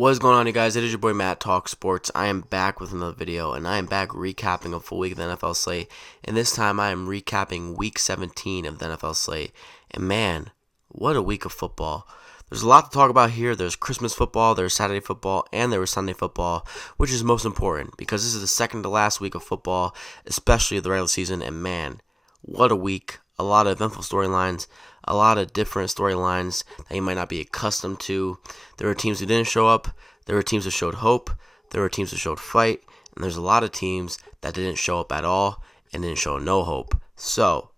What is going on, you guys? It is your boy Matt Talk Sports. I am back with another video, and I am back recapping a full week of the NFL slate. And this time, I am recapping Week 17 of the NFL slate. And man, what a week of football! There's a lot to talk about here. There's Christmas football, there's Saturday football, and there was Sunday football, which is most important because this is the second to last week of football, especially of the regular season. And man, what a week! A lot of eventful storylines. A lot of different storylines that you might not be accustomed to. There were teams who didn't show up. There were teams that showed hope. There were teams that showed fight. And there's a lot of teams that didn't show up at all and didn't show no hope. So,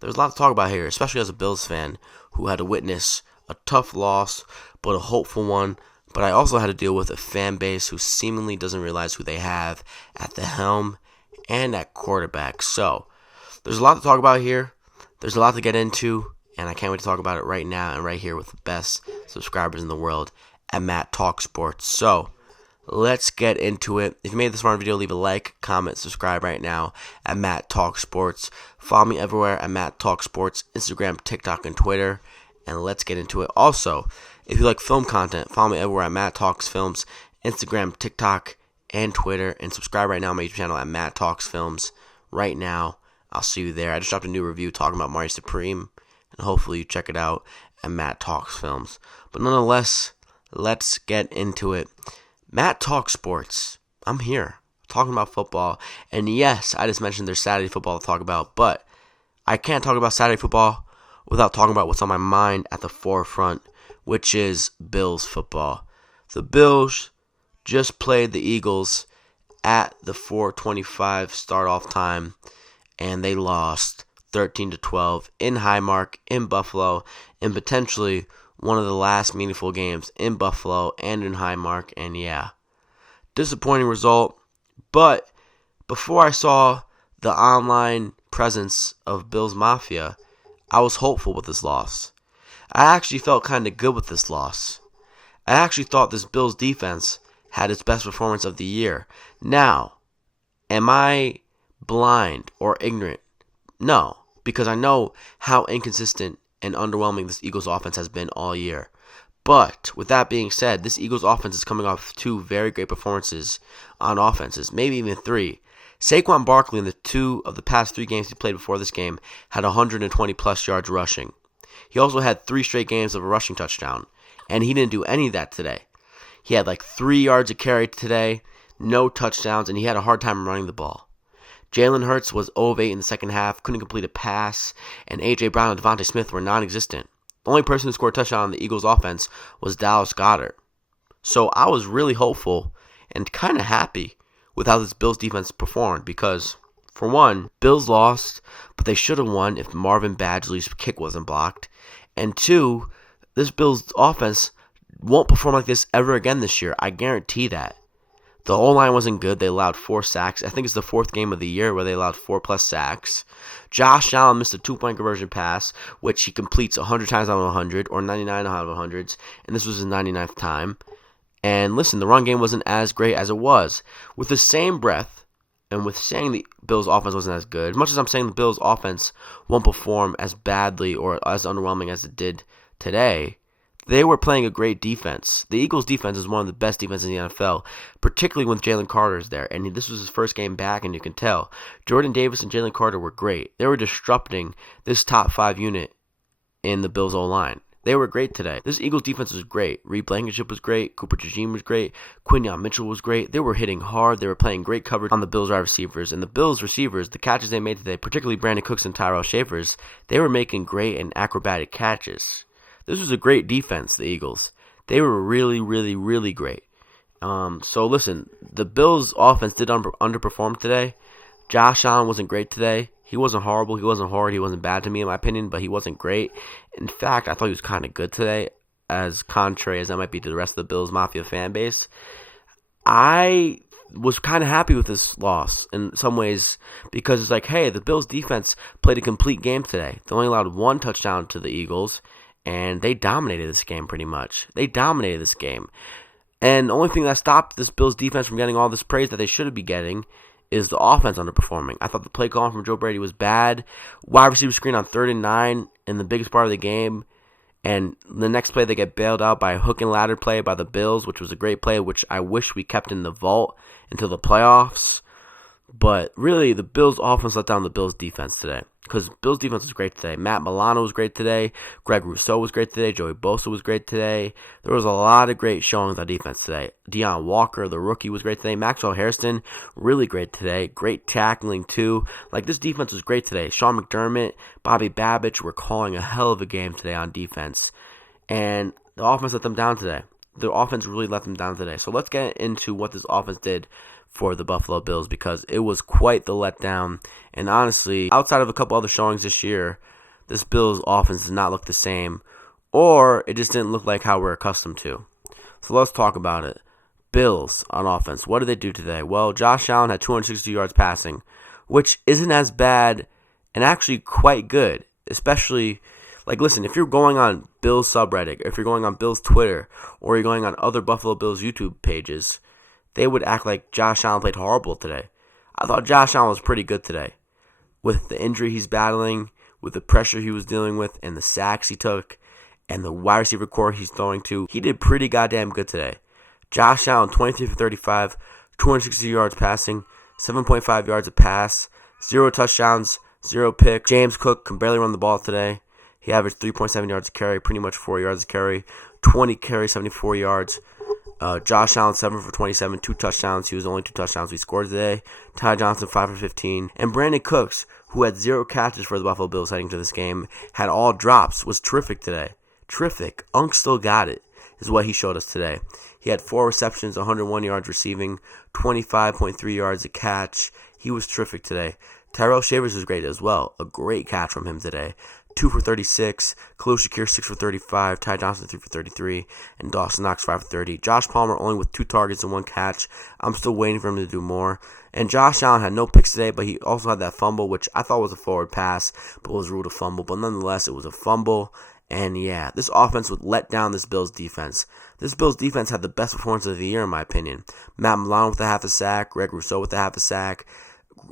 there's a lot to talk about here, especially as a Bills fan who had to witness a tough loss, but a hopeful one. But I also had to deal with a fan base who seemingly doesn't realize who they have at the helm and at quarterback. So, there's a lot to talk about here. There's a lot to get into. And I can't wait to talk about it right now and right here with the best subscribers in the world at Matt Talk Sports. So, let's get into it. If you made this far video, leave a like, comment, subscribe right now at Matt Talk Sports. Follow me everywhere at Matt Talk Sports, Instagram, TikTok, and Twitter. And let's get into it. Also, if you like film content, follow me everywhere at Matt Talks Films, Instagram, TikTok, and Twitter. And subscribe right now to my YouTube channel at Matt Talks Films. Right now, I'll see you there. I just dropped a new review talking about Mario Supreme. And hopefully you check it out at Matt Talks Films. But nonetheless, let's get into it. Matt Talks Sports. I'm here talking about football. And yes, I just mentioned there's Saturday football to talk about. But I can't talk about Saturday football without talking about what's on my mind at the forefront, which is Bills football. The Bills just played the Eagles at the 4:25 start-off time. And they lost 13-12 in Highmark, in Buffalo, and potentially one of the last meaningful games in Buffalo and in Highmark. And yeah, disappointing result. But before I saw the online presence of Bills Mafia, I was hopeful with this loss. I actually felt kind of good with this loss. I actually thought this Bills defense had its best performance of the year. Now, am I blind or ignorant? No, because I know how inconsistent and underwhelming this Eagles offense has been all year. But with that being said, this Eagles offense is coming off two very great performances on offenses, maybe even three. Saquon Barkley in the two of the past three games he played before this game had 120 plus yards rushing. He also had 3 straight games of a rushing touchdown, and he didn't do any of that today. He had like 3 yards a carry today, no touchdowns, and he had a hard time running the ball. Jalen Hurts was 0 of 8 in the second half, couldn't complete a pass, and A.J. Brown and Devontae Smith were non-existent. The only person who scored a touchdown on the Eagles' offense was Dallas Goedert. So I was really hopeful and kind of happy with how this Bills defense performed because, for one, Bills lost, but they should have won if Marvin Badgley's kick wasn't blocked. And two, this Bills offense won't perform like this ever again this year. I guarantee that. The O-line wasn't good. They allowed 4 sacks. I think it's the 4th game of the year where they allowed 4+ sacks. Josh Allen missed a 2-point conversion pass, which he completes 100 times out of 100, or 99 out of 100s, and this was his 99th time. And listen, the run game wasn't as great as it was. With the same breath, and with saying the Bills' offense wasn't as good, as much as I'm saying the Bills' offense won't perform as badly or as underwhelming as it did today, they were playing a great defense. The Eagles' defense is one of the best defenses in the NFL, particularly when Jalen Carter is there. And this was his first game back, and you can tell. Jordan Davis and Jalen Carter were great. They were disrupting this top 5 unit in the Bills' O-line. They were great today. This Eagles' defense was great. Reed Blankenship was great. Cooper DeJean was great. Quinyon Mitchell was great. They were hitting hard. They were playing great coverage on the Bills' wide receivers. And the Bills' receivers, the catches they made today, particularly Brandon Cooks and Tyrell Schaefer's, they were making great and acrobatic catches. This was a great defense, the Eagles. They were really, really, really great. So listen, the Bills' offense did underperform today. Josh Allen wasn't great today. He wasn't horrible. He wasn't horrid. He wasn't bad to me, in my opinion, but he wasn't great. In fact, I thought he was kind of good today, as contrary as that might be to the rest of the Bills Mafia fan base. I was kind of happy with this loss in some ways because it's like, hey, the Bills' defense played a complete game today. They only allowed 1 touchdown to the Eagles. And they dominated this game pretty much. They dominated this game. And the only thing that stopped this Bills defense from getting all this praise that they should be getting is the offense underperforming. I thought the play calling from Joe Brady was bad. Wide receiver screen on 3rd and 9 in the biggest part of the game. And the next play, they get bailed out by a hook and ladder play by the Bills, which was a great play, which I wish we kept in the vault until the playoffs. But really, the Bills offense let down the Bills defense today. Because Bills defense was great today. Matt Milano was great today. Greg Rousseau was great today. Joey Bosa was great today. There was a lot of great showings on defense today. Deion Walker, the rookie, was great today. Maxwell Hairston, really great today. Great tackling, too. Like, this defense was great today. Sean McDermott, Bobby Babich were calling a hell of a game today on defense. And the offense let them down today. The offense really let them down today. So let's get into what this offense did for the Buffalo Bills, because it was quite the letdown. And honestly, outside of a couple other showings this year, this Bills offense did not look the same, or it just didn't look like how we're accustomed to. So let's talk about it. Bills on offense. What did they do today? Well, Josh Allen had 260 yards passing, which isn't as bad and actually quite good, especially, like, listen, if you're going on Bills subreddit, if you're going on Bills Twitter, or you're going on other Buffalo Bills YouTube pages, they would act like Josh Allen played horrible today. I thought Josh Allen was pretty good today. With the injury he's battling, with the pressure he was dealing with, and the sacks he took, and the wide receiver core he's throwing to, he did pretty goddamn good today. Josh Allen, 23 for 35, 260 yards passing, 7.5 yards a pass, 0 touchdowns, 0 picks. James Cook can barely run the ball today. He averaged 3.7 yards a carry, pretty much 4 yards a carry, 20 carries, 74 yards. Josh Allen, 7 for 27, 2 touchdowns. He was the only 2 touchdowns we scored today. Ty Johnson, 5 for 15. And Brandon Cooks, who had 0 catches for the Buffalo Bills heading to this game, had all drops, was terrific today. Terrific. Unk still got it, is what he showed us today. He had 4 receptions, 101 yards receiving, 25.3 yards a catch. He was terrific today. Tyrell Shavers was great as well. A great catch from him today. 2 for 36, Khalil Shakir 6 for 35, Ty Johnson 3 for 33, and Dawson Knox 5 for 30. Josh Palmer only with 2 targets and 1 catch. I'm still waiting for him to do more. And Josh Allen had no picks today, but he also had that fumble, which I thought was a forward pass, but was ruled a fumble. But nonetheless, it was a fumble. And yeah, this offense would let down this Bills defense. This Bills defense had the best performance of the year, in my opinion. Matt Milano with a half a sack, Greg Rousseau with a half a sack,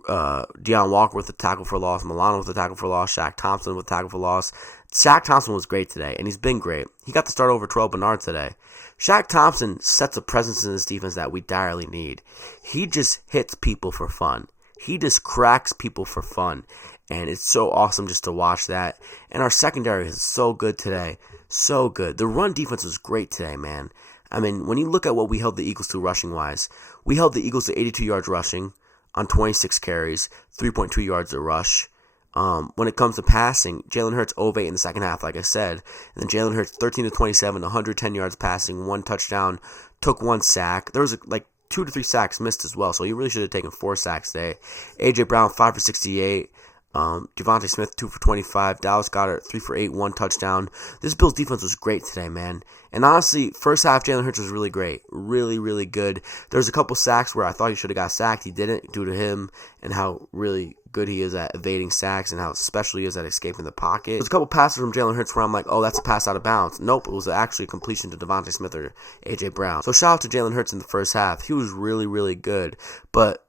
Deion Walker with a tackle for loss, Milano with a tackle for loss, Shaq Thompson with a tackle for loss. Shaq Thompson was great today, and he's been great. He got to start over Terrell Bernard today. Shaq Thompson sets a presence in this defense that we direly need. He just hits people for fun. He just cracks people for fun, and it's so awesome just to watch that. And our secondary is so good today. So good. The run defense was great today, man. I mean, when you look at what we held the Eagles to rushing-wise, we held the Eagles to 82 yards rushing on 26 carries, 3.2 yards a rush. When it comes to passing, Jalen Hurts 0 of 8 in the second half, like I said. And then Jalen Hurts 13 to 27, 110 yards passing, 1 touchdown, took 1 sack. There was like 2 to 3 sacks missed as well, so he really should have taken 4 sacks today. A.J. Brown 5 for 68. Devontae Smith 2 for 25. Dallas Goedert 3 for 8, 1 touchdown. This Bills defense was great today, man. And honestly, first half Jalen Hurts was really great, really, really good. There's a couple sacks where I thought he should have got sacked. He didn't, due to him and how really good he is at evading sacks and how special he is at escaping the pocket. There's a couple passes from Jalen Hurts where I'm like, oh, that's a pass out of bounds. Nope, it was actually a completion to Devontae Smith or A.J. Brown. So shout out to Jalen Hurts in the first half. He was really, really good. But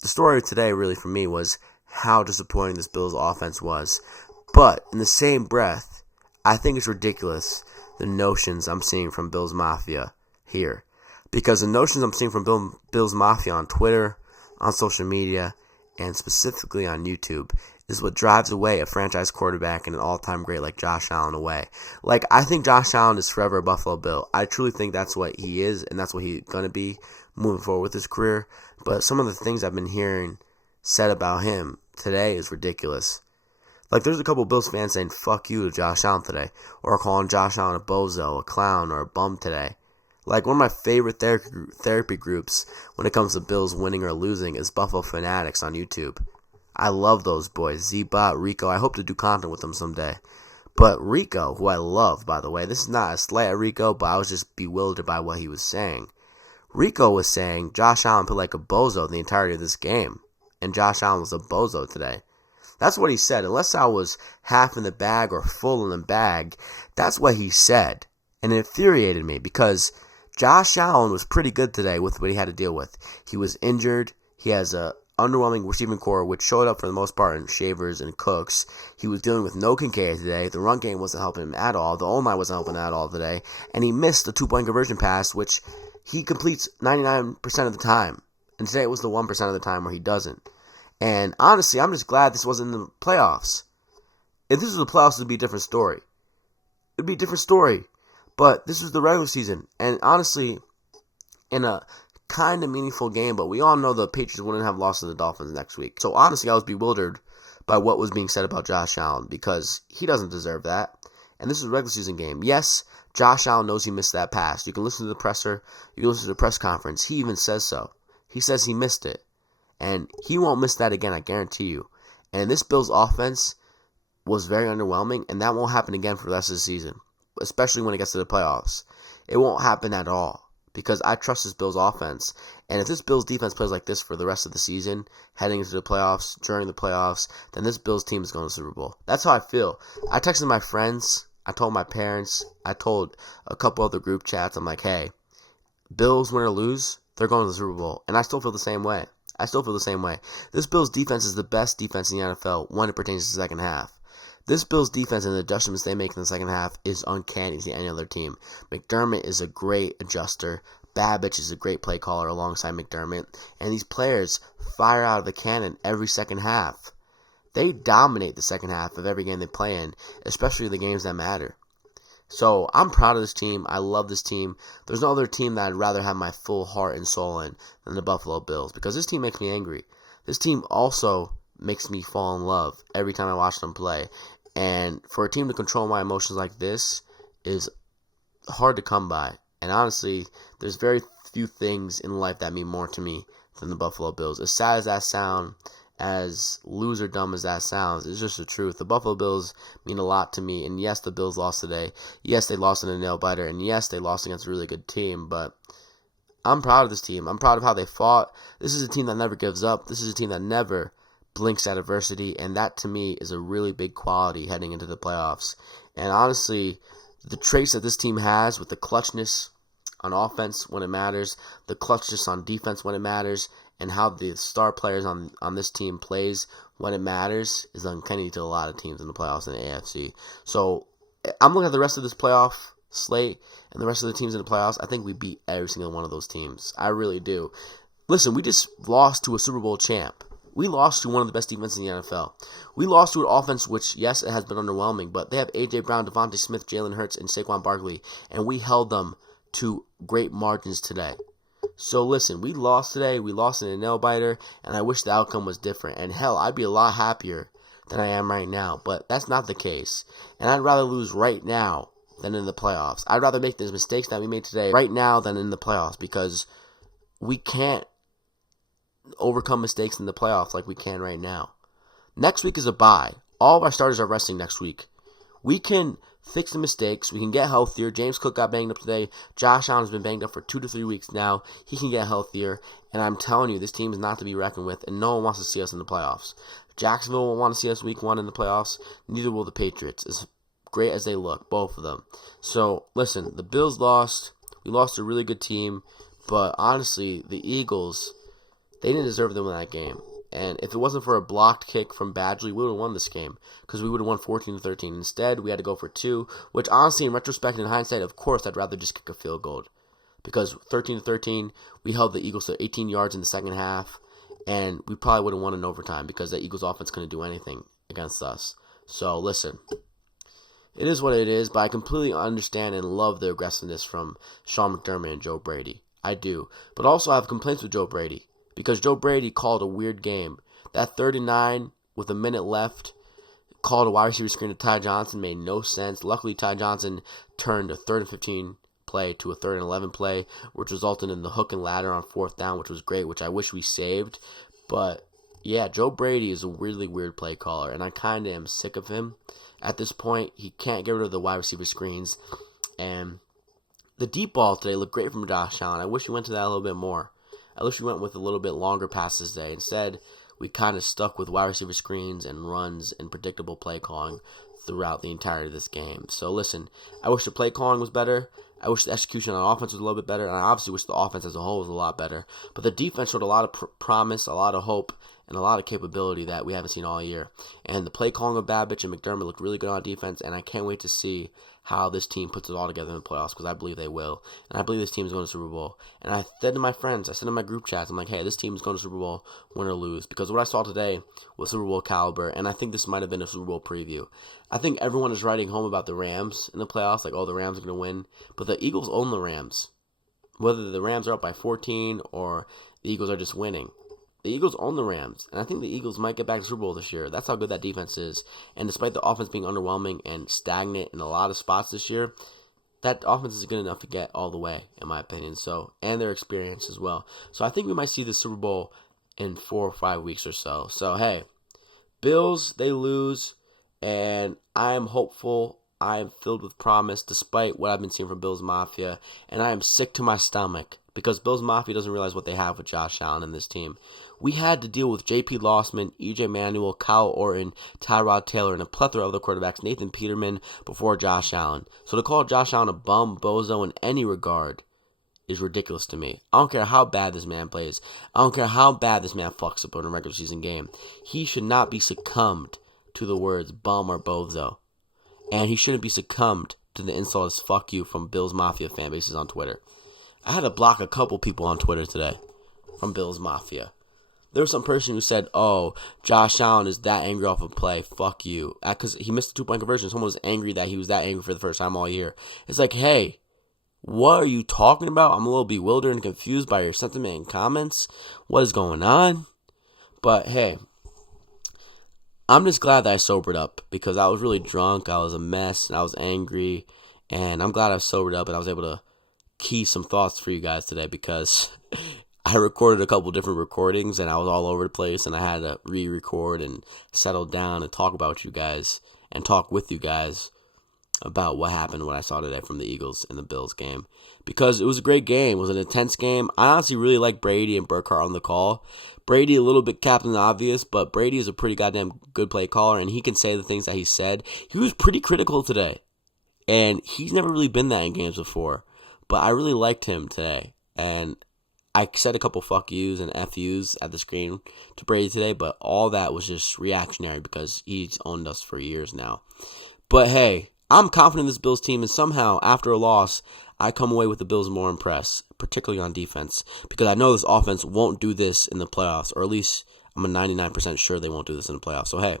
the story of today really for me was how disappointing this Bills offense was. But in the same breath, I think it's ridiculous the notions I'm seeing from Bills Mafia here. Because the notions I'm seeing from Bills Mafia on Twitter, on social media, and specifically on YouTube is what drives away a franchise quarterback and an all-time great like Josh Allen away. Like, I think Josh Allen is forever a Buffalo Bill. I truly think that's what he is, and that's what he's going to be moving forward with his career. But some of the things I've been hearing said about him today is ridiculous. Like, there's a couple Bills fans saying, fuck you to Josh Allen today, or calling Josh Allen a bozo, a clown, or a bum today. Like, one of my favorite therapy groups when it comes to Bills winning or losing is Buffalo Fanatics on YouTube. I love those boys. Z-Bot, Rico. I hope to do content with them someday. But Rico, who I love, by the way, this is not a slight at Rico, but I was just bewildered by what he was saying. Rico was saying Josh Allen played like a bozo the entirety of this game, and Josh Allen was a bozo today. That's what he said. Unless I was half in the bag or full in the bag, that's what he said. And it infuriated me because Josh Allen was pretty good today with what he had to deal with. He was injured. He has a underwhelming receiving core, which showed up for the most part in Shavers and Cooks. He was dealing with no Kincaid today. The run game wasn't helping him at all. The O-line wasn't helping him at all today. And he missed the 2-point conversion pass, which he completes 99% of the time. And today it was the 1% of the time where he doesn't. And honestly, I'm just glad this wasn't in the playoffs. If this was the playoffs, it would be a different story. It would be a different story. But this was the regular season. And honestly, in a kind of meaningful game, but we all know the Patriots wouldn't have lost to the Dolphins next week. So honestly, I was bewildered by what was being said about Josh Allen because he doesn't deserve that. And this is a regular season game. Yes, Josh Allen knows he missed that pass. You can listen to the presser. You can listen to the press conference. He even says so. He says he missed it. And he won't miss that again, I guarantee you. And this Bills offense was very underwhelming, and that won't happen again for the rest of the season, especially when it gets to the playoffs. It won't happen at all. Because I trust this Bills offense. And if this Bills defense plays like this for the rest of the season, heading into the playoffs, during the playoffs, then this Bills team is going to the Super Bowl. That's how I feel. I texted my friends. I told my parents. I told a couple other group chats. I'm like, hey, Bills win or lose, they're going to the Super Bowl. And I still feel the same way. This Bills defense is the best defense in the NFL when it pertains to the second half. This Bills defense and the adjustments they make in the second half is uncanny to any other team. McDermott is a great adjuster. Babich is a great play caller alongside McDermott. And these players fire out of the cannon every second half. They dominate the second half of every game they play in, especially the games that matter. So I'm proud of this team. I love this team. There's no other team that I'd rather have my full heart and soul in than the Buffalo Bills because this team makes me angry. This team also makes me fall in love every time I watch them play. And for a team to control my emotions like this is hard to come by. And honestly, there's very few things in life that mean more to me than the Buffalo Bills. As sad as that sounds, as loser dumb as that sounds, it's just the truth. The Buffalo Bills mean a lot to me. And yes, the Bills lost today. Yes, they lost in a nail biter. And yes, they lost against a really good team. But I'm proud of this team. I'm proud of how they fought. This is a team that never gives up. This is a team that never blinks at adversity, and that to me is a really big quality heading into the playoffs. And honestly, the traits that this team has with the clutchness on offense when it matters, the clutchness on defense when it matters, and how the star players on this team plays when it matters is uncanny to a lot of teams in the playoffs in the AFC. So I'm looking at the rest of this playoff slate and the rest of the teams in the playoffs. I think we beat every single one of those teams. I really do. Listen, we just lost to a Super Bowl champ. We lost to one of the best defenses in the NFL. We lost to an offense which, yes, it has been underwhelming, but they have A.J. Brown, Devontae Smith, Jalen Hurts, and Saquon Barkley, and we held them to great margins today. So listen, we lost today. We lost in a nail-biter, and I wish the outcome was different. And hell, I'd be a lot happier than I am right now, but that's not the case. And I'd rather lose right now than in the playoffs. I'd rather make these mistakes that we made today right now than in the playoffs because we can't overcome mistakes in the playoffs like we can right now. Next week is a bye. All of our starters are resting next week. We can fix the mistakes. We can get healthier. James Cook got banged up today. Josh Allen has been banged up for 2 to 3 weeks now. He can get healthier. And I'm telling you, this team is not to be reckoned with, and no one wants to see us in the playoffs. Jacksonville won't want to see us week 1 in the playoffs. Neither will the Patriots, as great as they look, both of them. So, listen, the Bills lost. We lost to a really good team. But honestly, the Eagles, they didn't deserve to win that game. And if it wasn't for a blocked kick from Badgley, we would have won this game because we would have won 14-13. Instead, we had to go for 2, which honestly, in retrospect and in hindsight, of course, I'd rather just kick a field goal because 13-13, we held the Eagles to 18 yards in the second half, and we probably would have won in overtime because the Eagles offense couldn't do anything against us. So, listen, it is what it is, but I completely understand and love the aggressiveness from Sean McDermott and Joe Brady. I do. But also, I have complaints with Joe Brady. Because Joe Brady called a weird game. That 39 with a minute left, called a wide receiver screen to Ty Johnson made no sense. Luckily, Ty Johnson turned a 3rd and 15 play to a 3rd and 11 play, which resulted in the hook and ladder on 4th down, which was great, which I wish we saved. But, yeah, Joe Brady is a weirdly weird play caller, and I kind of am sick of him. At this point, he can't get rid of the wide receiver screens. And the deep ball today looked great from Josh Allen. I wish he went to that a little bit more. I wish we went with a little bit longer passes today. Instead, we kind of stuck with wide receiver screens and runs and predictable play calling throughout the entirety of this game. So listen, I wish the play calling was better. I wish the execution on offense was a little bit better, and I obviously wish the offense as a whole was a lot better. But the defense showed a lot of promise, a lot of hope, and a lot of capability that we haven't seen all year. And the play calling of Babich and McDermott looked really good on defense, and I can't wait to see how this team puts it all together in the playoffs, because I believe they will. And I believe this team is going to the Super Bowl. And I said to my friends, I said in my group chats, I'm like, hey, this team is going to Super Bowl, win or lose. Because what I saw today was Super Bowl caliber, and I think this might have been a Super Bowl preview. I think everyone is writing home about the Rams in the playoffs, like, oh, the Rams are going to win. But the Eagles own the Rams. Whether the Rams are up by 14 or the Eagles are just winning. The Eagles own the Rams, and I think the Eagles might get back to the Super Bowl this year. That's how good that defense is. And despite the offense being underwhelming and stagnant in a lot of spots this year, that offense is good enough to get all the way, in my opinion. So, and their experience as well. So I think we might see the Super Bowl in 4 or 5 weeks or so. So, hey, Bills, they lose, and I am hopeful. I am filled with promise despite what I've been seeing from Bills Mafia, and I am sick to my stomach because Bills Mafia doesn't realize what they have with Josh Allen and this team. We had to deal with J.P. Lossman, E.J. Manuel, Kyle Orton, Tyrod Taylor, and a plethora of other quarterbacks, Nathan Peterman, before Josh Allen. So to call Josh Allen a bum, bozo in any regard is ridiculous to me. I don't care how bad this man plays. I don't care how bad this man fucks up in a regular season game. He should not be succumbed to the words bum or bozo. And he shouldn't be succumbed to the insult as fuck you from Bills Mafia fan bases on Twitter. I had to block a couple people on Twitter today from Bills Mafia. There was some person who said, oh, Josh Allen is that angry off a play. Fuck you. Because he missed a two-point conversion. Someone was angry that he was that angry for the first time all year. It's like, hey, what are you talking about? I'm a little bewildered and confused by your sentiment and comments. What is going on? But, hey, I'm just glad that I sobered up because I was really drunk. I was a mess and I was angry. And I'm glad I sobered up and I was able to key some thoughts for you guys today because I recorded a couple different recordings and I was all over the place and I had to re-record and settle down and talk about you guys and talk with you guys about what happened when I saw today from the Eagles in the Bills game. Because it was a great game. It was an intense game. I honestly really like Brady and Burkhardt on the call. Brady a little bit Captain Obvious, but Brady is a pretty goddamn good play caller and he can say the things that he said. He was pretty critical today. And he's never really been that in games before. But I really liked him today. And I said a couple fuck yous and FUs at the screen to Brady today, but all that was just reactionary because he's owned us for years now. But hey, I'm confident in this Bills team, and somehow, after a loss, I come away with the Bills more impressed, particularly on defense, because I know this offense won't do this in the playoffs, or at least I'm a 99% sure they won't do this in the playoffs. So hey,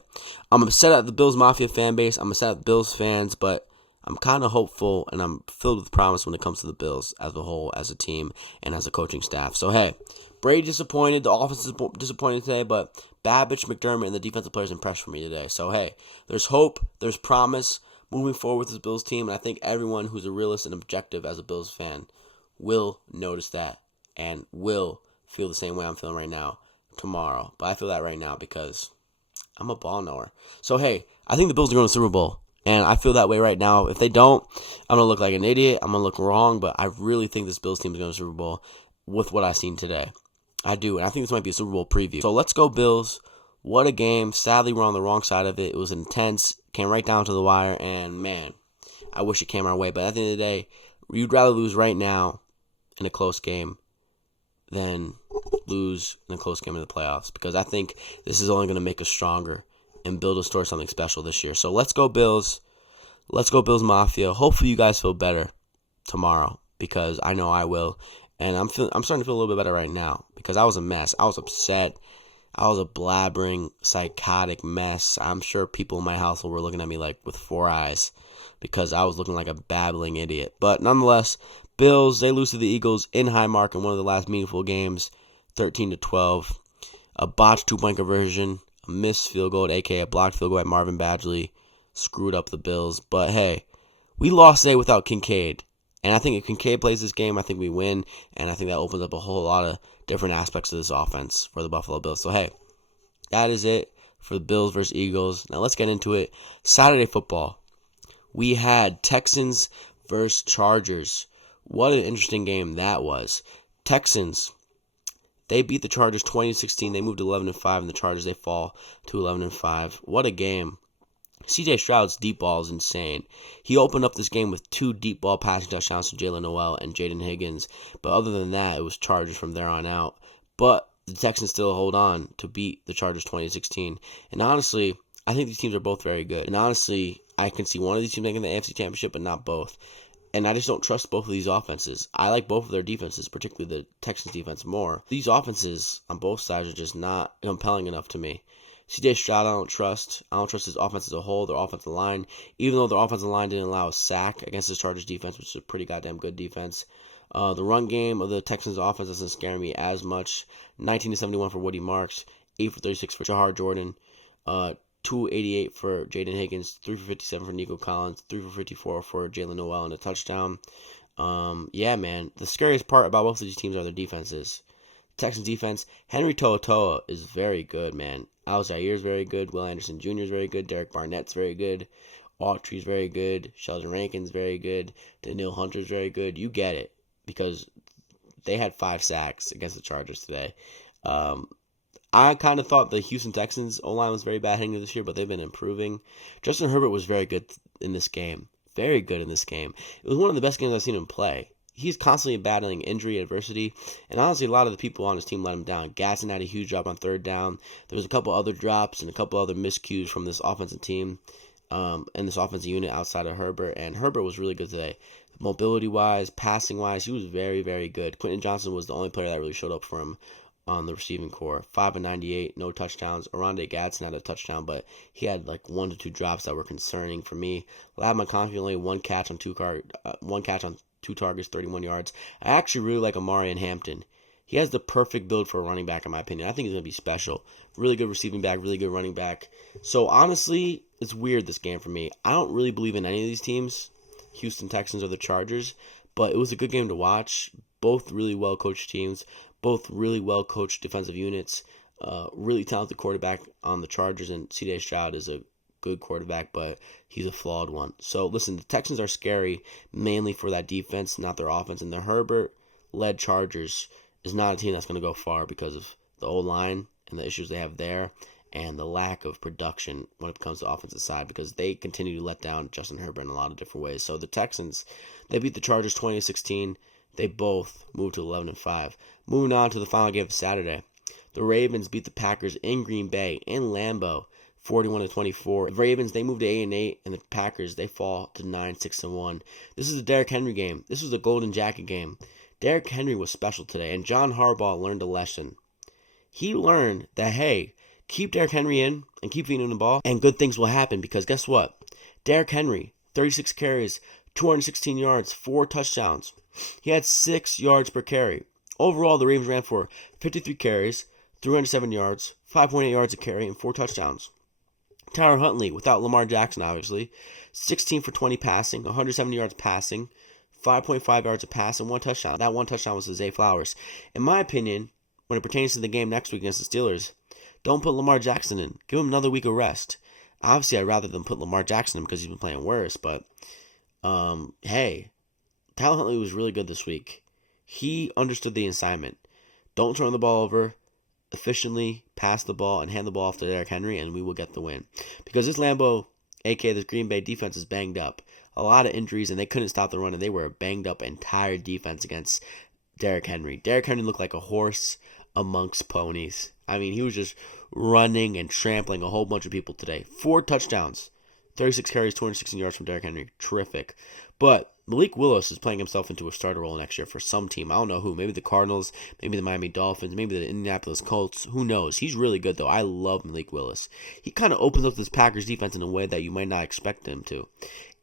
I'm upset at the Bills Mafia fan base, I'm upset at the Bills fans, but I'm kind of hopeful and I'm filled with promise when it comes to the Bills as a whole, as a team, and as a coaching staff. So, hey, Brady disappointed. The offense is disappointed today, but Babich, McDermott, and the defensive players impressed for me today. So, hey, there's hope. There's promise moving forward with this Bills team, and I think everyone who's a realist and objective as a Bills fan will notice that and will feel the same way I'm feeling right now tomorrow. But I feel that right now because I'm a ball knower. So, hey, I think the Bills are going to the Super Bowl. And I feel that way right now. If they don't, I'm going to look like an idiot. I'm going to look wrong. But I really think this Bills team is going to the Super Bowl with what I've seen today. I do. And I think this might be a Super Bowl preview. So let's go Bills. What a game. Sadly, we're on the wrong side of it. It was intense. Came right down to the wire. And, man, I wish it came our way. But at the end of the day, you'd rather lose right now in a close game than lose in a close game in the playoffs. Because I think this is only going to make us stronger and build us towards something special this year. So let's go Bills. Let's go Bills Mafia. Hopefully you guys feel better tomorrow because I know I will. And I'm starting to feel a little bit better right now because I was a mess. I was upset. I was a blabbering, psychotic mess. I'm sure people in my household were looking at me like with 4 eyes because I was looking like a babbling idiot. But nonetheless, Bills, they lose to the Eagles in Highmark in one of the last meaningful games, 13-12. A botched 2-point conversion. A missed field goal, a.k.a. a blocked field goal by Marvin Badgley, screwed up the Bills. But, hey, we lost today without Kincaid. And I think if Kincaid plays this game, I think we win. And I think that opens up a whole lot of different aspects of this offense for the Buffalo Bills. So, hey, that is it for the Bills versus Eagles. Now, let's get into it. Saturday football. We had Texans versus Chargers. What an interesting game that was. Texans, they beat the Chargers 20-16. They moved to 11-5, and the Chargers, they fall to 11-5. What a game. CJ Stroud's deep ball is insane. He opened up this game with 2 deep ball passing touchdowns to Jalen Noel and Jaden Higgins, but other than that, it was Chargers from there on out. But the Texans still hold on to beat the Chargers 20-16. And honestly, I think these teams are both very good. And honestly, I can see one of these teams making the AFC Championship, but not both. And I just don't trust both of these offenses. I like both of their defenses, particularly the Texans defense, more. These offenses on both sides are just not compelling enough to me. CJ Stroud, I don't trust. I don't trust his offense as a whole, their offensive line. Even though their offensive line didn't allow a sack against the Chargers defense, which is a pretty goddamn good defense. The run game of the Texans offense doesn't scare me as much. 19-71 for Woody Marks, 8 for 36 for Jahar Jordan, 288 for Jaden Higgins, 3 for 57 for Nico Collins, 3 for 54 for Jalen Noel and a touchdown. Yeah, man. The scariest part about both of these teams are their defenses. Texans defense, Henry To'oTo'o is very good, man. Al Jair is very good. Will Anderson Jr. is very good. Derrick Barnett's very good. Autry's very good. Sheldon Rankins very good. Daniil Hunter's very good. You get it, because they had 5 sacks against the Chargers today. I kind of thought the Houston Texans O-line was very bad heading into this year, but they've been improving. Justin Herbert was very good in this game. Very good in this game. It was one of the best games I've seen him play. He's constantly battling injury, adversity, and honestly, a lot of the people on his team let him down. Gasson had a huge drop on 3rd down. There was a couple other drops and a couple other miscues from this offensive team and this offensive unit outside of Herbert, and Herbert was really good today. Mobility-wise, passing-wise, he was very, very good. Quentin Johnson was the only player that really showed up for him on the receiving core. 5 of 98, no touchdowns. Oronde Gadsden had a touchdown, but he had like 1 to 2 drops that were concerning for me. Lab McConkey only 1 catch on 2 targets, 31 yards. I actually really like Amari and Hampton. He has the perfect build for a running back, in my opinion. I think he's going to be special. Really good receiving back, really good running back. So, honestly, it's weird, this game for me. I don't really believe in any of these teams, Houston Texans or the Chargers, but it was a good game to watch. Both really well-coached teams, both really well-coached defensive units, really talented quarterback on the Chargers, and CJ Stroud is a good quarterback, but he's a flawed one. So, listen, the Texans are scary mainly for that defense, not their offense, and the Herbert-led Chargers is not a team that's going to go far because of the O-line and the issues they have there and the lack of production when it comes to the offensive side, because they continue to let down Justin Herbert in a lot of different ways. So the Texans, they beat the Chargers 20-16. They both moved to 11-5. Moving on to the final game of Saturday, the Ravens beat the Packers in Green Bay in Lambeau 41-24. The Ravens, they moved to 8-8, and the Packers, they fall to 9-6-1. This is the Derrick Henry game. This was the Golden Jacket game. Derrick Henry was special today, and John Harbaugh learned a lesson. He learned that, hey, keep Derrick Henry in and keep feeding him the ball, and good things will happen, because guess what? Derrick Henry, 36 carries, 216 yards, 4 touchdowns. He had 6 yards per carry. Overall, the Ravens ran for 53 carries, 307 yards, 5.8 yards a carry, and 4 touchdowns. Tyler Huntley, without Lamar Jackson, obviously, 16 for 20 passing, 170 yards passing, 5.5 yards a pass, and 1 touchdown. That 1 touchdown was to Zay Flowers. In my opinion, when it pertains to the game next week against the Steelers, don't put Lamar Jackson in. Give him another week of rest. Obviously, I'd rather than put Lamar Jackson in because he's been playing worse, but hey, Tyler Huntley was really good this week. He understood the assignment. Don't turn the ball over. Efficiently pass the ball and hand the ball off to Derrick Henry, and we will get the win. Because this Lambeau, aka this Green Bay defense, is banged up. A lot of injuries, and they couldn't stop the run, and they were a banged up entire defense against Derrick Henry. Derrick Henry looked like a horse amongst ponies. I mean, he was just running and trampling a whole bunch of people today. 4 touchdowns, 36 carries, 216 yards from Derrick Henry. Terrific. But Malik Willis is playing himself into a starter role next year for some team. I don't know who. Maybe the Cardinals, maybe the Miami Dolphins, maybe the Indianapolis Colts. Who knows? He's really good, though. I love Malik Willis. He kind of opens up this Packers defense in a way that you might not expect him to.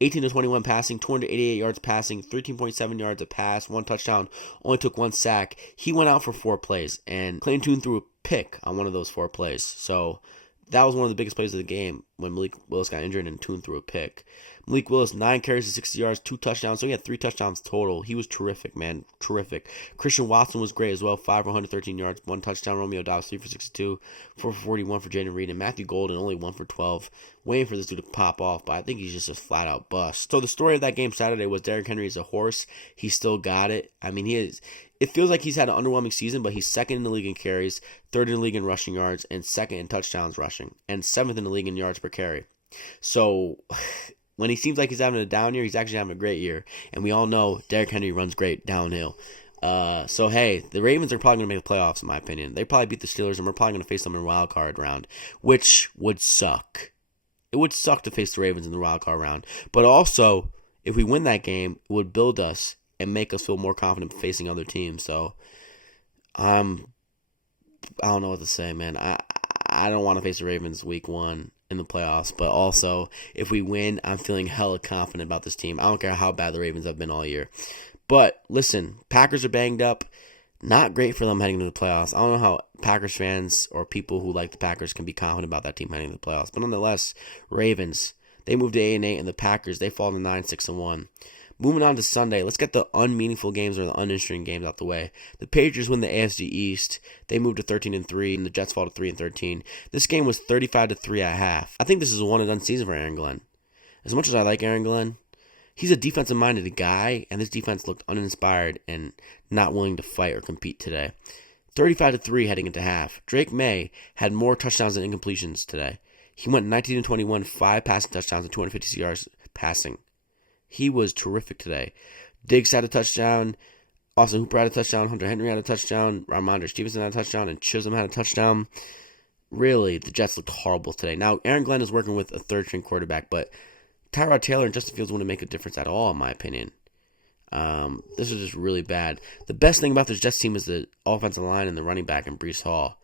18-21 passing, 288 yards passing, 13.7 yards a pass, 1 touchdown, only took 1 sack. He went out for 4 plays, and Clayton Tune threw a pick on one of those 4 plays. So that was one of the biggest plays of the game when Malik Willis got injured and Tune threw a pick. Malik Willis, 9 carries to 60 yards, 2 touchdowns. So he had 3 touchdowns total. He was terrific, man. Terrific. Christian Watson was great as well. 5 for 113 yards, 1 touchdown. Romeo Dobbs, 3 for 62, 4 for 41 for Jaden Reed. And Matthew Golden, only 1 for 12. Waiting for this dude to pop off, but I think he's just a flat-out bust. So the story of that game Saturday was Derrick Henry is a horse. He still got it. I mean, it feels like he's had an underwhelming season, but he's 2nd in the league in carries, 3rd in the league in rushing yards, and 2nd in touchdowns rushing, and 7th in the league in yards per carry. So when he seems like he's having a down year, he's actually having a great year. And we all know Derrick Henry runs great downhill. So hey, the Ravens are probably going to make the playoffs, in my opinion. They probably beat the Steelers, and we're probably going to face them in a wild card round, which would suck. It would suck to face the Ravens in the wild card round. But also, if we win that game, it would build us and make us feel more confident facing other teams. So I don't know what to say, man. I don't want to face the Ravens week 1 in the playoffs, but also if we win, I'm feeling hella confident about this team. I don't care how bad the Ravens have been all year. But listen, Packers are banged up. Not great for them heading into the playoffs. I don't know how Packers fans or people who like the Packers can be confident about that team heading into the playoffs. But nonetheless, Ravens, they moved to 8-8, and the Packers, they fall to 9-6-1. Moving on to Sunday, let's get the unmeaningful games or the uninteresting games out the way. The Patriots win the AFC East. They move to 13-3, and the Jets fall to 3-13. This game was 35-3 at half. I think this is a one-and-done season for Aaron Glenn. As much as I like Aaron Glenn, he's a defensive-minded guy, and this defense looked uninspired and not willing to fight or compete today. 35-3 heading into half. Drake May had more touchdowns than incompletions today. He went 19-21, 5 passing touchdowns, and 256 yards passing. He was terrific today. Diggs had a touchdown. Austin Hooper had a touchdown. Hunter Henry had a touchdown. Ramondre Stevenson had a touchdown. And Chisholm had a touchdown. Really, the Jets looked horrible today. Now, Aaron Glenn is working with a third-string quarterback, but Tyrod Taylor and Justin Fields wouldn't make a difference at all, in my opinion. This is just really bad. The best thing about this Jets team is the offensive line and the running back and Breece Hall.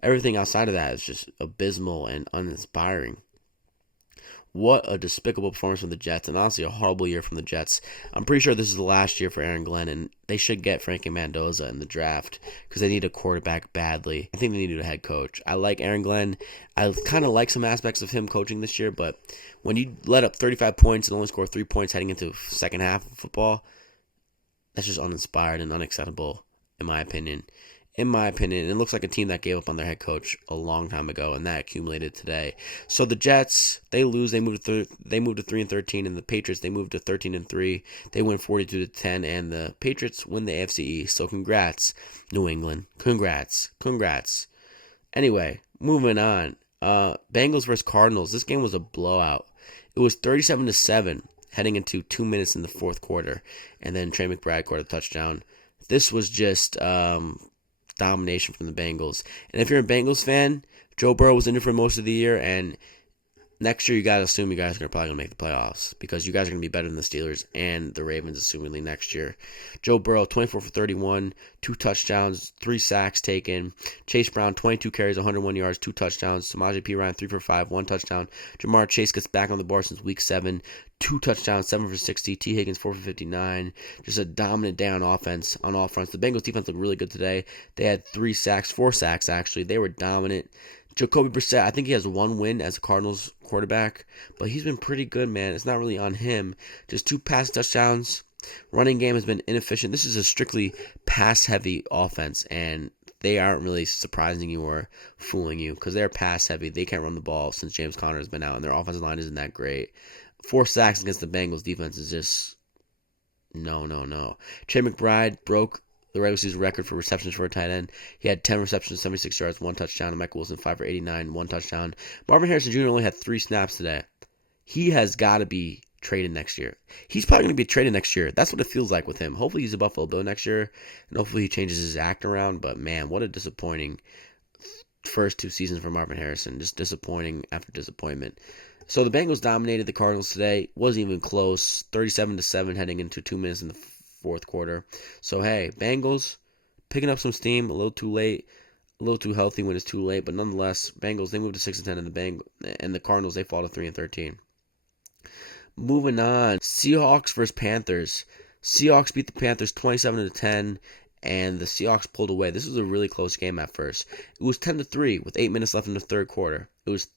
Everything outside of that is just abysmal and uninspiring. What a despicable performance from the Jets, and honestly a horrible year from the Jets. I'm pretty sure this is the last year for Aaron Glenn, and they should get Frankie Mendoza in the draft because they need a quarterback badly. I think they need a head coach. I like Aaron Glenn. I kind of like some aspects of him coaching this year, but when you let up 35 points and only score 3 points heading into second half of football, that's just uninspired and unacceptable, in my opinion. In my opinion, it looks like a team that gave up on their head coach a long time ago, and that accumulated today. So the Jets, they lose. They move to 3-13, and the Patriots, they move to 13-3. They win 42-10, and the Patriots win the AFC East. So congrats, New England. Congrats. Anyway, moving on. Bengals versus Cardinals. This game was a blowout. It was 37-7 heading into 2 minutes in the fourth quarter, and then Trey McBride scored a touchdown. This was just domination from the Bengals. And if you're a Bengals fan, Joe Burrow was in it for most of the year, and next year you got to assume you guys are probably going to make the playoffs because you guys are going to be better than the Steelers and the Ravens, assumingly next year. Joe Burrow, 24 for 31, 2 touchdowns, 3 sacks taken. Chase Brown, 22 carries, 101 yards, 2 touchdowns. Samaje Perine, 3 for 5, 1 touchdown. Jamar Chase gets back on the board since week 7, 2 touchdowns, 7 for 60. T. Higgins, 4 for 59. Just a dominant day on offense on all fronts. The Bengals defense looked really good today. They had 4 sacks actually. They were dominant. Jacoby Brissett, I think he has 1 win as a Cardinals quarterback, but he's been pretty good, man. It's not really on him. Just 2 pass touchdowns. Running game has been inefficient. This is a strictly pass-heavy offense, and they aren't really surprising you or fooling you because they're pass-heavy. They can't run the ball since James Conner has been out, and their offensive line isn't that great. 4 sacks against the Bengals defense is just no. Trey McBride broke the regular season record for receptions for a tight end. He had 10 receptions, 76 yards, 1 touchdown. And Michael Wilson, 5 for 89, 1 touchdown. Marvin Harrison Jr. only had 3 snaps today. He has got to be traded next year. He's probably going to be traded next year. That's what it feels like with him. Hopefully he's a Buffalo Bill next year, and hopefully he changes his act around. But, man, what a disappointing first 2 seasons for Marvin Harrison. Just disappointing after disappointment. So the Bengals dominated the Cardinals today. Wasn't even close. 37-7 heading into 2 minutes in the fourth quarter. So, hey, Bengals picking up some steam a little too late, a little too healthy when it's too late, but nonetheless, Bengals, they move to 6-10, and the Cardinals, they fall to 3-13. Moving on, Seahawks versus Panthers. Seahawks beat the Panthers 27-10, and the Seahawks pulled away. This was a really close game at first. It was 10-3 with 8 minutes left in the third quarter. It was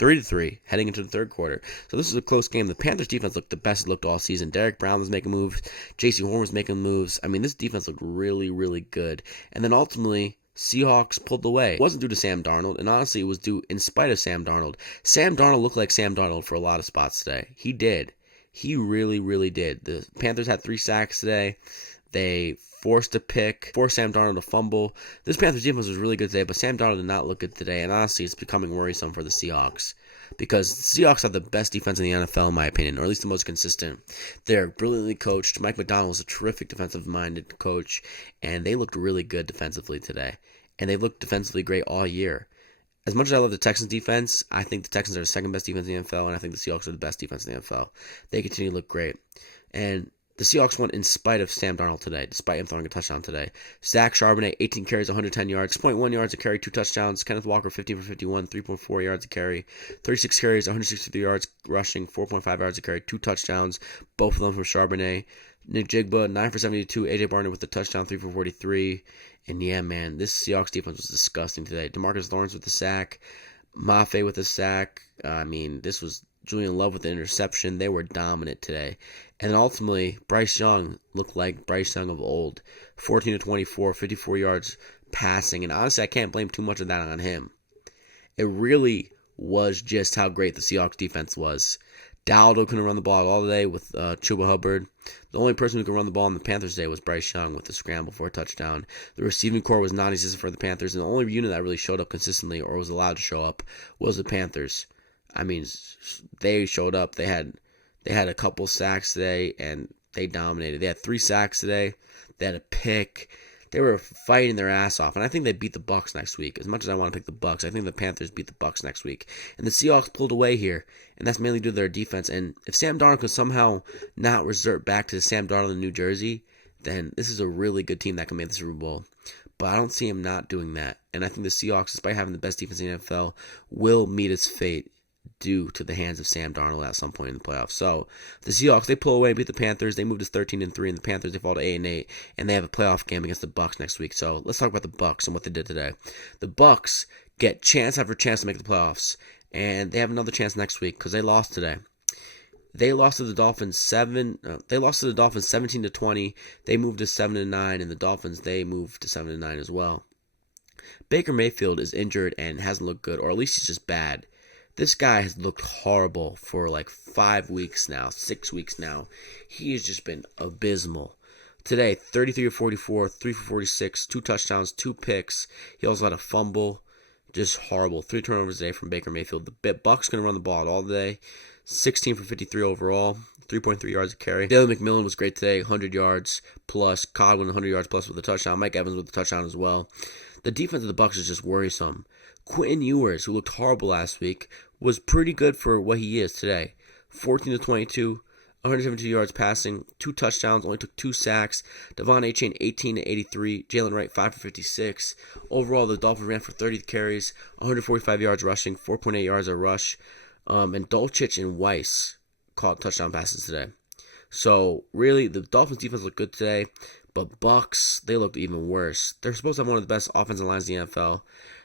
3-3 heading into the third quarter. So this is a close game. The Panthers defense looked the best it looked all season. Derrick Brown was making moves. J.C. Horn was making moves. I mean, this defense looked really, really good. And then ultimately, Seahawks pulled away. It wasn't due to Sam Darnold, and honestly, it was due in spite of Sam Darnold. Sam Darnold looked like Sam Darnold for a lot of spots today. He did. He really, really did. The Panthers had 3 sacks today. They forced a pick, forced Sam Darnold to fumble. This Panthers defense was really good today, but Sam Darnold did not look good today, and honestly, it's becoming worrisome for the Seahawks. Because the Seahawks have the best defense in the NFL, in my opinion, or at least the most consistent. They're brilliantly coached. Mike McDonald was a terrific defensive-minded coach, and they looked really good defensively today. And they looked defensively great all year. As much as I love the Texans defense, I think the Texans are the second best defense in the NFL, and I think the Seahawks are the best defense in the NFL. They continue to look great. And the Seahawks won in spite of Sam Darnold today, despite him throwing a touchdown today. Zach Charbonnet, 18 carries, 110 yards, 6.1 yards a carry, 2 touchdowns. Kenneth Walker, 15 for 51, 3.4 yards a carry, 36 carries, 163 yards rushing, 4.5 yards a carry, 2 touchdowns, both of them from Charbonnet. Nick Jigba, 9 for 72, AJ Barner with the touchdown, 3 for 43. And yeah, man, this Seahawks defense was disgusting today. DeMarcus Lawrence with the sack, Mafe with the sack. This was Julian Love with the interception. They were dominant today. And ultimately, Bryce Young looked like Bryce Young of old. 14 to 24, 54 yards passing. And honestly, I can't blame too much of that on him. It really was just how great the Seahawks defense was. Dowdle couldn't run the ball all day with Chuba Hubbard. The only person who could run the ball on the Panthers today was Bryce Young with the scramble for a touchdown. The receiving corps was non-existent for the Panthers, and the only unit that really showed up consistently or was allowed to show up was the Panthers. They showed up. They had a couple sacks today, and they dominated. They had 3 sacks today. They had a pick. They were fighting their ass off, and I think they beat the Bucs next week. As much as I want to pick the Bucs, I think the Panthers beat the Bucs next week. And the Seahawks pulled away here, and that's mainly due to their defense. And if Sam Darnold could somehow not resort back to the Sam Darnold in New Jersey, then this is a really good team that can make the Super Bowl. But I don't see him not doing that. And I think the Seahawks, despite having the best defense in the NFL, will meet its fate due to the hands of Sam Darnold at some point in the playoffs. So the Seahawks, they pull away and beat the Panthers. They move to 13-3, and the Panthers, they fall to 8-8, and they have a playoff game against the Bucs next week. So let's talk about the Bucs and what they did today. The Bucs get chance after chance to make the playoffs, and they have another chance next week because they lost today. They lost to the Dolphins 17-20. They moved to 7-9, and the Dolphins, they moved to 7-9 as well. Baker Mayfield is injured and hasn't looked good, or at least he's just bad. This guy has looked horrible for like 5 weeks now, 6 weeks now. He has just been abysmal. Today, 33 of 44, 3 for 46, 2 touchdowns, 2 picks. He also had a fumble. Just horrible. 3 turnovers today from Baker Mayfield. The Bucs going to run the ball all day. 16 for 53 overall, 3.3 yards a carry. Jalen McMillan was great today, 100 yards plus. Godwin, 100 yards plus with a touchdown. Mike Evans with a touchdown as well. The defense of the Bucs is just worrisome. Quentin Ewers, who looked horrible last week, was pretty good for what he is today. 14 to 22, 172 yards passing, 2 touchdowns, only took 2 sacks. Devon Achane, 18 to 83. Jalen Wright, 5 for 56. Overall, the Dolphins ran for 30 carries, 145 yards rushing, 4.8 yards a rush. And Dolchich and Weiss caught touchdown passes today. So, really, the Dolphins defense looked good today, but Bucs, they looked even worse. They're supposed to have one of the best offensive lines in the NFL.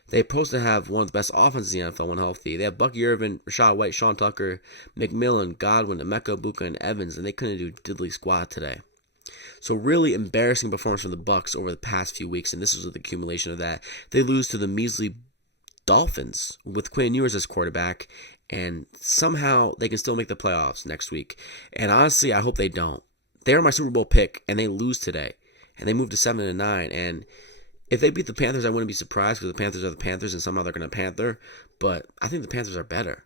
They're supposed to have one of the best offenses in the NFL when healthy. They have Bucky Irvin, Rashad White, Sean Tucker, McMillan, Godwin, Emeka Egbuka, and Evans, and they couldn't do diddly squat today. So really embarrassing performance from the Bucs over the past few weeks, and this was the accumulation of that. They lose to the measly Dolphins with Quinn Ewers as quarterback, and somehow they can still make the playoffs next week. And honestly, I hope they don't. They are my Super Bowl pick, and they lose today, and they move to 7-9, and if they beat the Panthers, I wouldn't be surprised because the Panthers are the Panthers and somehow they're going to Panther. But I think the Panthers are better,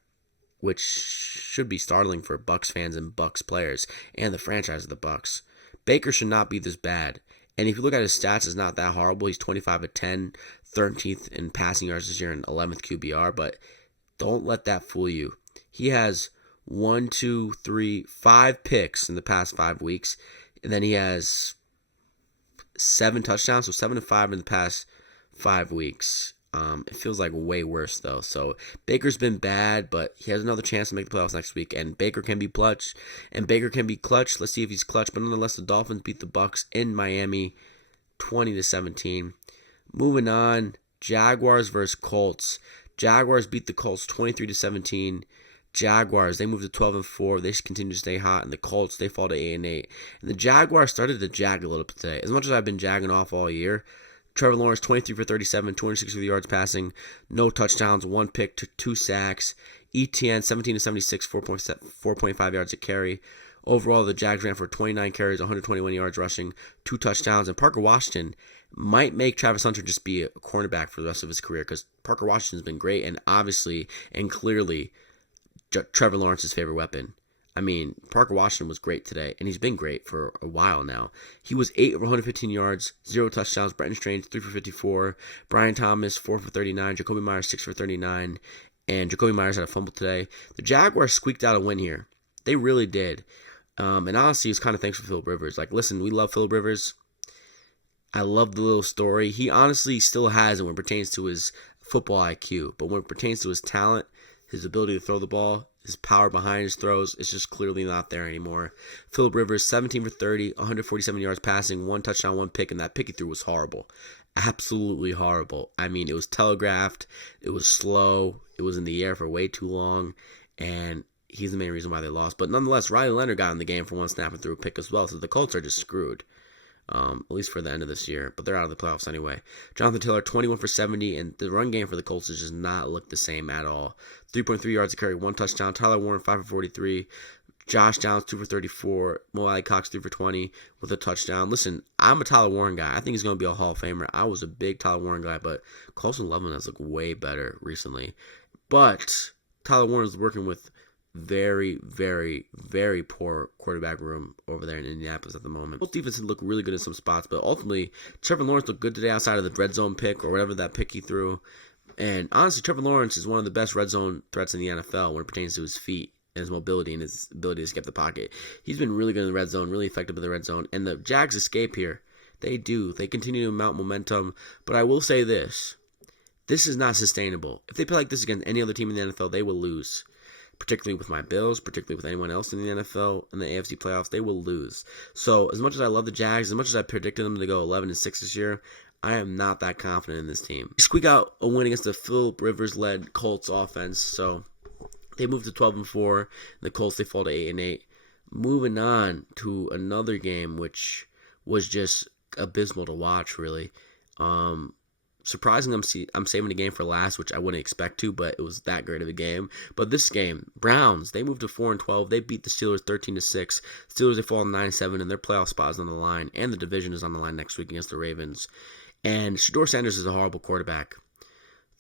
which should be startling for Bucs fans and Bucs players and the franchise of the Bucs. Baker should not be this bad. And if you look at his stats, it's not that horrible. He's 25 of 10, 13th in passing yards this year and 11th QBR. But don't let that fool you. He has 5 picks in the past 5 weeks. And then he has 7 touchdowns, so 7 to 5 in the past 5 weeks. It feels like way worse, though. So Baker's been bad, but he has another chance to make the playoffs next week. And Baker can be clutch. Let's see if he's clutch. But nonetheless, the Dolphins beat the Bucs in Miami 20-17. Moving on, Jaguars versus Colts. Jaguars beat the Colts 23-17. Jaguars, they moved to 12-4. They continue to stay hot. And the Colts, they fall to 8-8. And the Jaguars started to jag a little bit today. As much as I've been jagging off all year, Trevor Lawrence, 23 for 37, 260 yards passing, no touchdowns, 1 pick, 2 sacks. ETN, 17 to 76, 4.5 yards a carry. Overall, the Jags ran for 29 carries, 121 yards rushing, 2 touchdowns, and Parker Washington might make Travis Hunter just be a cornerback for the rest of his career because Parker Washington's been great and obviously and clearly Trevor Lawrence's favorite weapon. I mean, Parker Washington was great today, and he's been great for a while now. He was 8 of 115 yards, 0 touchdowns. Brenton Strange, 3 for 54. Brian Thomas, 4 for 39. Jacoby Myers, 6 for 39. And Jacoby Myers had a fumble today. The Jaguars squeaked out a win here. They really did. And honestly, it's kind of thanks for Phillip Rivers. Like, listen, we love Phillip Rivers. I love the little story. He honestly still has it when it pertains to his football IQ. But when it pertains to his talent, his ability to throw the ball, his power behind his throws, it's just clearly not there anymore. Phillip Rivers, 17 for 30, 147 yards passing, 1 touchdown, 1 pick, and that pick he threw was horrible. Absolutely horrible. I mean, it was telegraphed, it was slow, it was in the air for way too long, and he's the main reason why they lost. But nonetheless, Riley Leonard got in the game for 1 snap and threw a pick as well, so the Colts are just screwed. At least for the end of this year, but they're out of the playoffs anyway. Jonathan Taylor, 21 for 70, and the run game for the Colts has just not looked the same at all. 3.3 yards a carry, 1 touchdown. Tyler Warren, 5 for 43. Josh Downs, 2 for 34. Mo Alley Cox, 3 for 20 with a touchdown. Listen, I'm a Tyler Warren guy. I think he's going to be a Hall of Famer. I was a big Tyler Warren guy, but Colson Loveland has looked way better recently. But Tyler Warren is working with very, very, very poor quarterback room over there in Indianapolis at the moment. Both defenses look really good in some spots, but ultimately, Trevor Lawrence looked good today outside of the red zone pick or whatever that pick he threw. And honestly, Trevor Lawrence is one of the best red zone threats in the NFL when it pertains to his feet and his mobility and his ability to escape the pocket. He's been really good in the red zone, really effective in the red zone. And the Jags escape here. They do. They continue to mount momentum. But I will say this. This is not sustainable. If they play like this against any other team in the NFL, they will lose. Particularly with my Bills, particularly with anyone else in the NFL and the AFC playoffs, they will lose. So as much as I love the Jags, as much as I predicted them to go 11-6 this year, I am not that confident in this team. They squeak out a win against the Phillip Rivers-led Colts offense, so they move to 12-4. The Colts, they fall to 8-8. Moving on to another game, which was just abysmal to watch, really. Surprising, I'm saving the game for last, which I wouldn't expect to, but it was that great of a game. But this game, Browns, they moved to 4-12. They beat the Steelers 13-6. Steelers, they fall 9-7, and their playoff spot is on the line, and the division is on the line next week against the Ravens. And Shedeur Sanders is a horrible quarterback.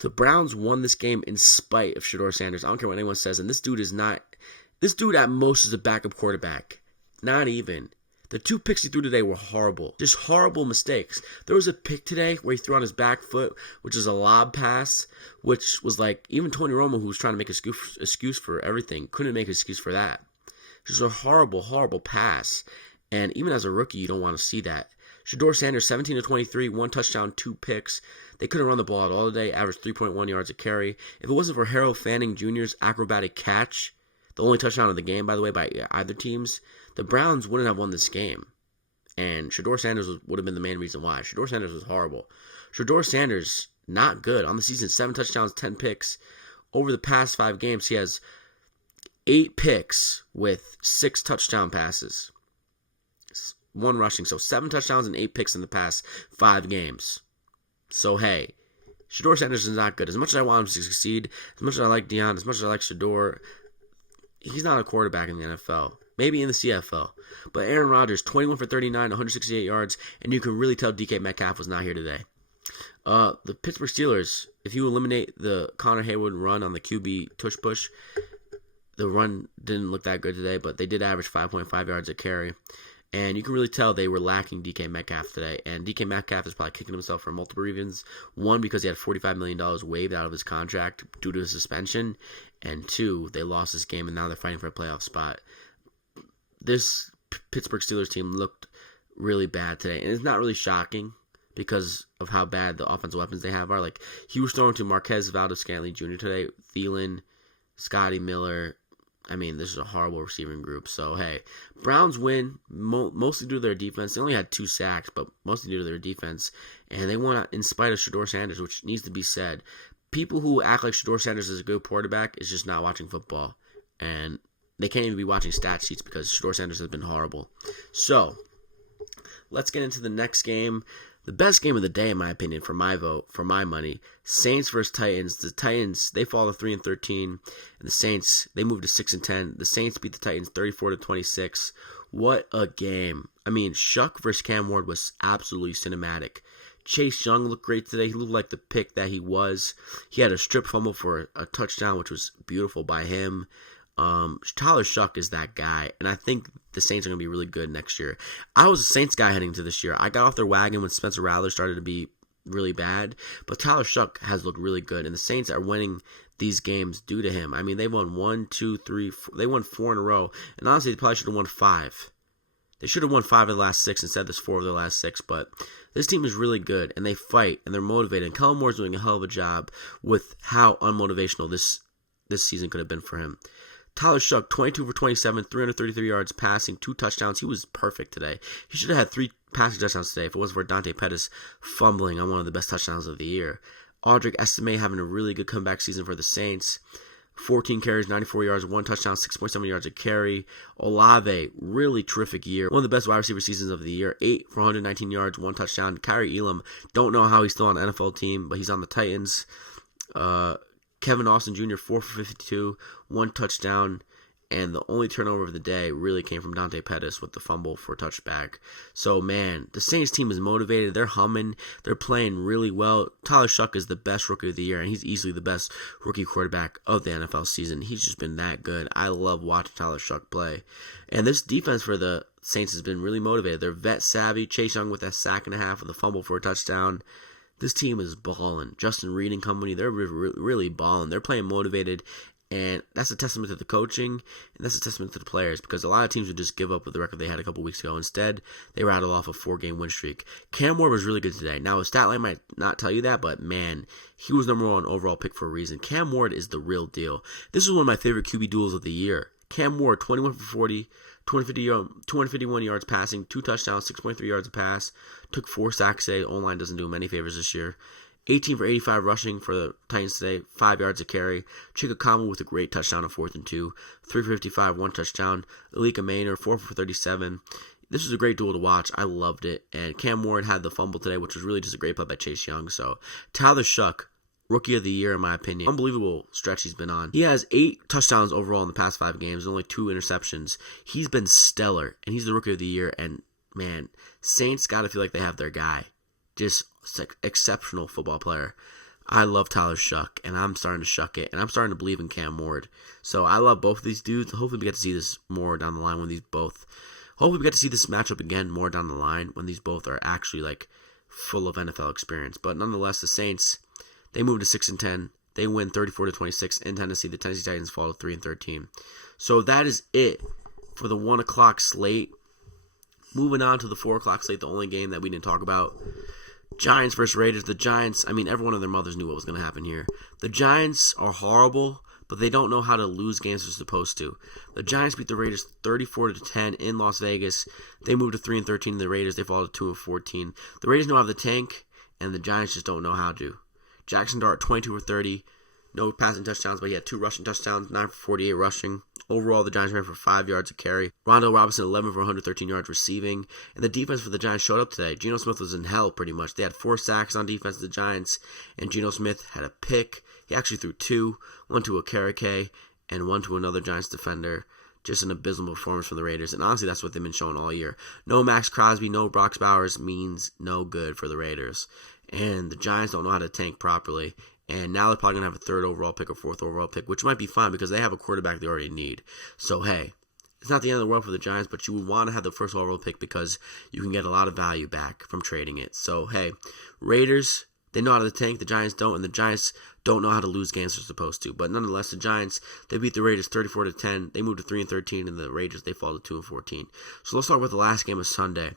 The Browns won this game in spite of Shedeur Sanders. I don't care what anyone says, and this dude at most is a backup quarterback. Not even. The 2 picks he threw today were horrible. Just horrible mistakes. There was a pick today where he threw on his back foot, which is a lob pass, which was like, even Tony Romo, who was trying to make an excuse for everything, couldn't make an excuse for that. Just a horrible, horrible pass. And even as a rookie, you don't want to see that. Shedeur Sanders, 17-23, 1 touchdown, 2 picks. They couldn't run the ball out all day, averaged 3.1 yards a carry. If it wasn't for Harold Fanning Jr.'s acrobatic catch, the only touchdown of the game, by the way, by either teams, the Browns wouldn't have won this game. And Shedeur Sanders would have been the main reason why. Shedeur Sanders was horrible. Shedeur Sanders, not good. On the season, 7 touchdowns, 10 picks. Over the past 5 games, he has 8 picks with 6 touchdown passes. 1 rushing. So 7 touchdowns and 8 picks in the past 5 games. So, hey, Shedeur Sanders is not good. As much as I want him to succeed, as much as I like Deion, as much as I like Shedeur, he's not a quarterback in the NFL. Maybe in the CFL. But Aaron Rodgers, 21 for 39, 168 yards, and you can really tell DK Metcalf was not here today. The Pittsburgh Steelers, if you eliminate the Connor Haywood run on the QB tush-push, the run didn't look that good today, but they did average 5.5 yards a carry. And you can really tell they were lacking DK Metcalf today. And DK Metcalf is probably kicking himself for multiple reasons. 1, because he had $45 million waived out of his contract due to a suspension. And 2, they lost this game, and now they're fighting for a playoff spot. This Pittsburgh Steelers team looked really bad today. And it's not really shocking because of how bad the offensive weapons they have are. Like, he was throwing to Marquez Valdes-Scantling Jr. today, Thielen, Scotty Miller. I mean, this is a horrible receiving group. So, hey, Browns win mostly due to their defense. They only had 2 sacks, but mostly due to their defense. And they won in spite of Shedeur Sanders, which needs to be said. People who act like Shedeur Sanders is a good quarterback is just not watching football. And they can't even be watching stat sheets because Shedeur Sanders has been horrible. So, let's get into the next game. The best game of the day, in my opinion, for my vote, for my money, Saints versus Titans. The Titans, they fall to 3-13, and the Saints, they move to 6-10. The Saints beat the Titans 34-26. What a game! I mean, Shuck versus Cam Ward was absolutely cinematic. Chase Young looked great today. He looked like the pick that he was. He had a strip fumble for a touchdown, which was beautiful by him. Tyler Shuck is that guy, and I think the Saints are going to be really good next year. I was a Saints guy heading into this year. I got off their wagon when Spencer Rattler started to be really bad, but Tyler Shuck has looked really good, and the Saints are winning these games due to him. I mean, they won 1, 2, 3, 4, they won 4 in a row, and honestly, they probably should have won 5. They should have won 5 of the last 6 instead of this 4 of the last 6, but this team is really good, and they fight, and they're motivated, and Kellen Moore's doing a hell of a job with how unmotivational this season could have been for him. Tyler Shuck, 22 for 27, 333 yards passing, 2 touchdowns. He was perfect today. He should have had 3 passing touchdowns today if it wasn't for Dante Pettis fumbling on one of the best touchdowns of the year. Audric Estime having a really good comeback season for the Saints. 14 carries, 94 yards, 1 touchdown, 6.7 yards a carry. Olave, really terrific year. One of the best wide receiver seasons of the year. 8 for 119 yards, 1 touchdown. Kyrie Elam, don't know how he's still on the NFL team, but he's on the Titans. Kevin Austin Jr., 4 for 52, 1 touchdown, and the only turnover of the day really came from Dante Pettis with the fumble for a touchback. So, man, the Saints team is motivated. They're humming. They're playing really well. Tyler Shuck is the best rookie of the year, and he's easily the best rookie quarterback of the NFL season. He's just been that good. I love watching Tyler Shuck play. And this defense for the Saints has been really motivated. They're vet savvy. Chase Young with that sack and a half with a fumble for a touchdown. This team is balling. Justin Reed and company, they're really balling. They're playing motivated, and that's a testament to the coaching, and that's a testament to the players, because a lot of teams would just give up with the record they had a couple weeks ago. Instead, they rattled off a 4-game win streak. Cam Ward was really good today. Now, his stat line might not tell you that, but man, he was number 1 overall pick for a reason. Cam Ward is the real deal. This is one of my favorite QB duels of the year. Cam Ward, 21 for 40, 251 yards passing, 2 touchdowns, 6.3 yards a pass. Took 4 sacks today. O-line doesn't do him any favors this year. 18 for 85 rushing for the Titans today, 5 yards a carry. Chikakama with a great touchdown on 4th and 2. 3 for 55, 1 touchdown. Alika Maynard, 4 for 37. This was a great duel to watch. I loved it. And Cam Ward had the fumble today, which was really just a great play by Chase Young. So, Tyler Shuck, Rookie of the Year, in my opinion. Unbelievable stretch he's been on. He has 8 touchdowns overall in the past 5 games and only 2 interceptions. He's been stellar, and he's the Rookie of the Year. And, man, Saints got to feel like they have their guy. Just exceptional football player. I love Tyler Shuck, and I'm starting to shuck it, and I'm starting to believe in Cam Ward. So I love both of these dudes. Hopefully we get to see this more down the line when these both... Hopefully we get to see this matchup again more down the line when these both are actually, like, full of NFL experience. But nonetheless, the Saints... They move to 6-10. They win 34-26 in Tennessee. The Tennessee Titans fall to 3-13. So that is it for the 1 o'clock slate. Moving on to the 4 o'clock slate, the only game that we didn't talk about. Giants versus Raiders. The Giants, I mean, everyone and their mothers knew what was going to happen here. The Giants are horrible, but they don't know how to lose games they're supposed to. The Giants beat the Raiders 34-10 in Las Vegas. They move to 3-13. The Raiders, they fall to 2-14. The Raiders know how to tank, and the Giants just don't know how to. Jackson Dart, 22 for 30. No passing touchdowns, but he had 2 rushing touchdowns, 9 for 48 rushing. Overall, the Giants ran for 5 yards a carry. Rondo Robinson, 11 for 113 yards receiving. And the defense for the Giants showed up today. Geno Smith was in hell, pretty much. They had 4 sacks on defense of the Giants, and Geno Smith had a pick. He actually threw 2, one to a Karake and one to another Giants defender. Just an abysmal performance from the Raiders, and honestly, that's what they've been showing all year. No Max Crosby, no Brock Bowers means no good for the Raiders. And the Giants don't know how to tank properly. And now they're probably going to have a 3rd overall pick or 4th overall pick, which might be fine because they have a quarterback they already need. So, hey, it's not the end of the world for the Giants, but you would want to have the 1st overall pick because you can get a lot of value back from trading it. So, hey, Raiders, they know how to tank. The Giants don't, and the Giants don't know how to lose games they're supposed to. But nonetheless, the Giants, they beat the Raiders 34-10. They move to 3-13, and the Raiders, they fall to 2-14. So let's start with the last game of Sunday.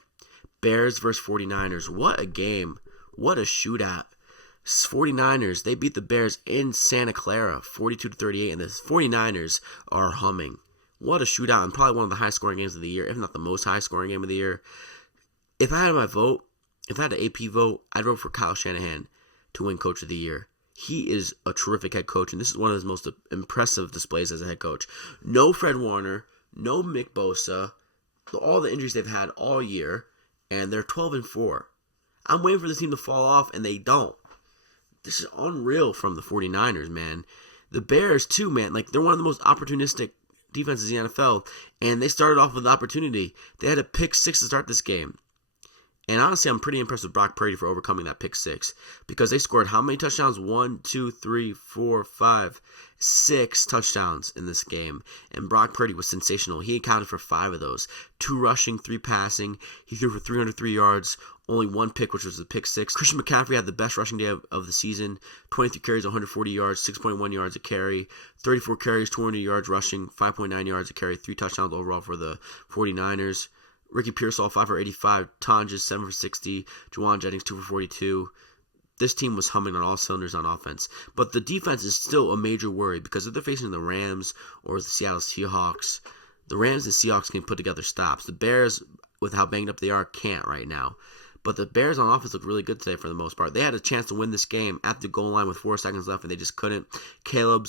Bears versus 49ers. What a game. What a shootout. 49ers, they beat the Bears in Santa Clara, 42-38, and the 49ers are humming. What a shootout, and probably one of the high-scoring games of the year, if not the most high-scoring game of the year. If I had my vote, if I had an AP vote, I'd vote for Kyle Shanahan to win Coach of the Year. He is a terrific head coach, and this is one of his most impressive displays as a head coach. No Fred Warner, no Mick Bosa, all the injuries they've had all year, and they're 12-4. I'm waiting for this team to fall off, and they don't. This is unreal from the 49ers, man. The Bears, too, man. Like, they're one of the most opportunistic defenses in the NFL, and they started off with an opportunity. They had a pick six to start this game. And honestly, I'm pretty impressed with Brock Purdy for overcoming that pick six, because they scored how many touchdowns? 1, 2, 3, 4, 5, 6 touchdowns in this game. And Brock Purdy was sensational. He accounted for 5 of those. 2 rushing, 3 passing. He threw for 303 yards, only 1 pick, which was the pick six. Christian McCaffrey had the best rushing day of the season. 23 carries, 140 yards, 6.1 yards a carry. 34 carries, 200 yards rushing, 5.9 yards a carry, 3 touchdowns overall for the 49ers. Ricky Pearsall, 5 for 85. Tonjes, 7 for 60. Juwan Jennings, 2 for 42. This team was humming on all cylinders on offense. But the defense is still a major worry, because if they're facing the Rams or the Seattle Seahawks, the Rams and Seahawks can put together stops. The Bears, with how banged up they are, can't right now. But the Bears on offense look really good today for the most part. They had a chance to win this game at the goal line with 4 seconds left, and they just couldn't. Caleb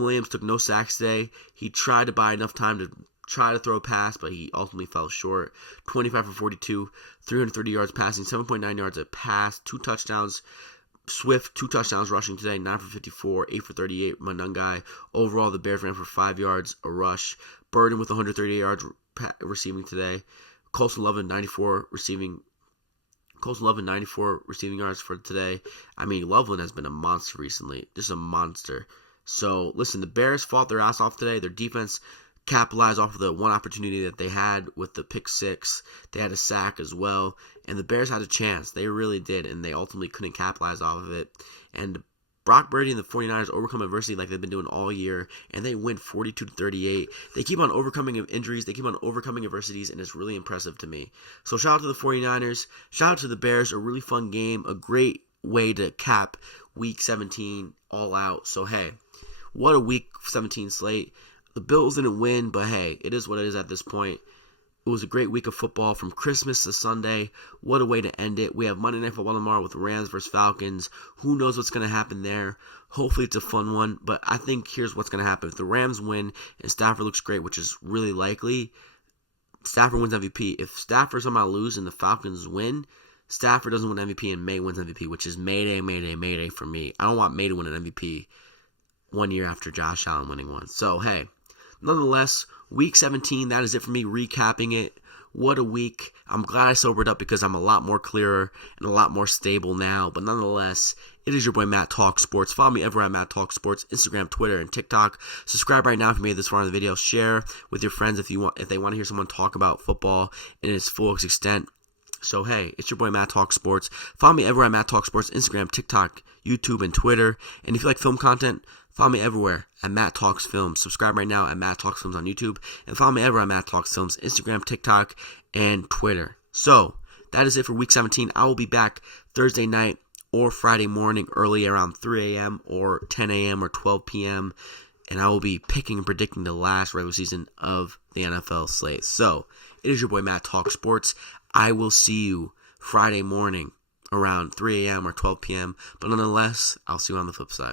Williams took no sacks today. He tried to buy enough time to try to throw a pass, but he ultimately fell short. 25 for 42, 330 yards passing, 7.9 yards a pass, 2 touchdowns. Swift, 2 touchdowns rushing today, 9 for 54, 8 for 38, Manungai. Overall, the Bears ran for 5 yards a rush. Burden with 138 yards receiving today. Colson Love, 94 receiving yards for today. I mean, Loveland has been a monster recently. Just a monster. So, listen, the Bears fought their ass off today. Their defense capitalized off of the one opportunity that they had with the pick six. They had a sack as well, and the Bears had a chance. They really did, and they ultimately couldn't capitalize off of it. And Brock Purdy and the 49ers overcome adversity like they've been doing all year, and they win 42-38. They keep on overcoming injuries. They keep on overcoming adversities, and it's really impressive to me. So shout out to the 49ers. Shout out to the Bears. A really fun game. A great way to cap Week 17 all out. So, hey, what a Week 17 slate. The Bills didn't win, but hey, it is what it is at this point. It was a great week of football from Christmas to Sunday. What a way to end it. We have Monday Night Football tomorrow with Rams versus Falcons. Who knows what's going to happen there? Hopefully it's a fun one, but I think here's what's going to happen. If the Rams win and Stafford looks great, which is really likely, Stafford wins MVP. If Stafford somehow loses and the Falcons win, Stafford doesn't win MVP and May wins MVP, which is Mayday for me. I don't want May to win an MVP 1 year after Josh Allen winning one. So, hey. Nonetheless, Week 17, that is it for me recapping it. What a week. I'm glad I sobered up because I'm a lot more clearer and a lot more stable now. But nonetheless, it is your boy Matt Talk Sports. Follow me everywhere at Matt Talk Sports, Instagram, Twitter, and TikTok. Subscribe right now if you made it this far in the video. Share with your friends if they want to hear someone talk about football in its full extent. So, hey, it's your boy Matt Talk Sports. Follow me everywhere at Matt Talk Sports, Instagram, TikTok, YouTube, and Twitter. And if you like film content, follow me everywhere at Matt Talks Films. Subscribe right now at Matt Talks Films on YouTube. And follow me everywhere at Matt Talks Films, Instagram, TikTok, and Twitter. So, that is it for Week 17. I will be back Thursday night or Friday morning early around 3 a.m. or 10 a.m. or 12 p.m. And I will be picking and predicting the last regular season of the NFL slate. So, it is your boy Matt Talk Sports. I will see you Friday morning around 3 a.m. or 12 p.m. But nonetheless, I'll see you on the flip side.